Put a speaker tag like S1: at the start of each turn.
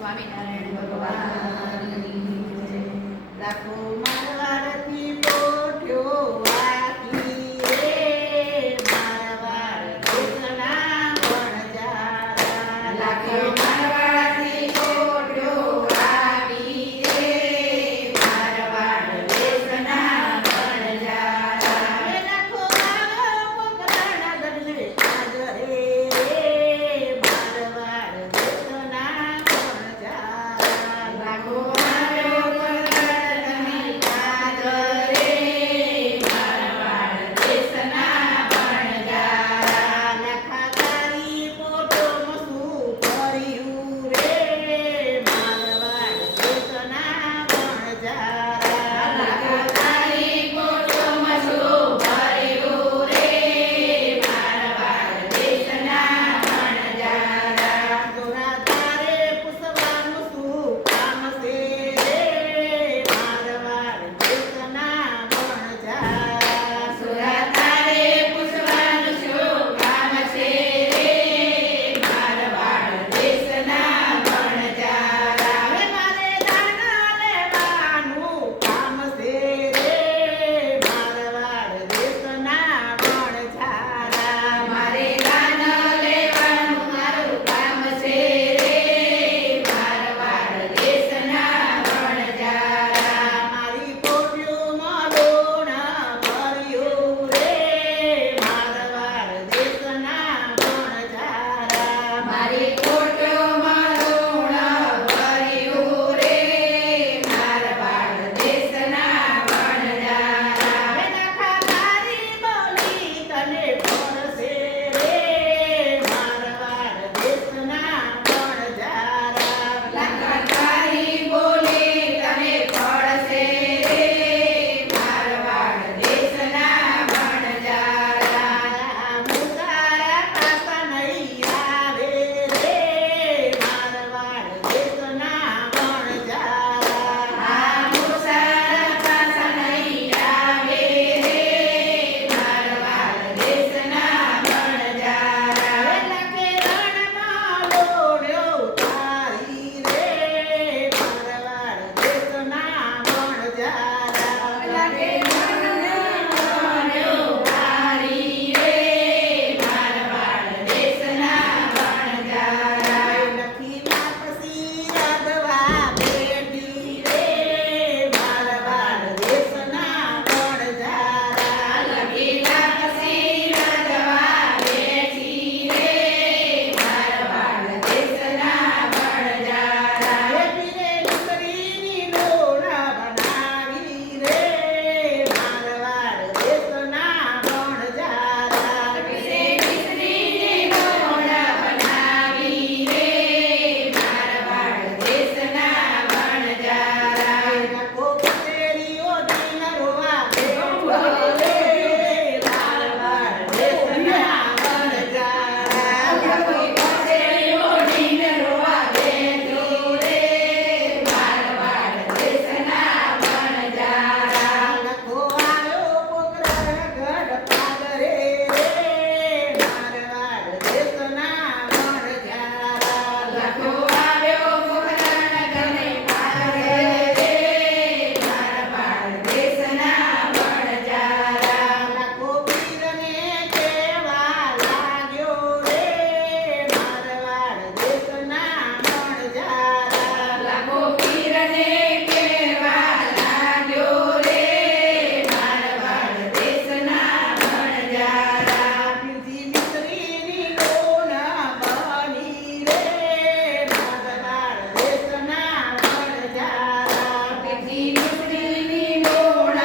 S1: સ્વામિનારાયણ ભગવાન. લાખો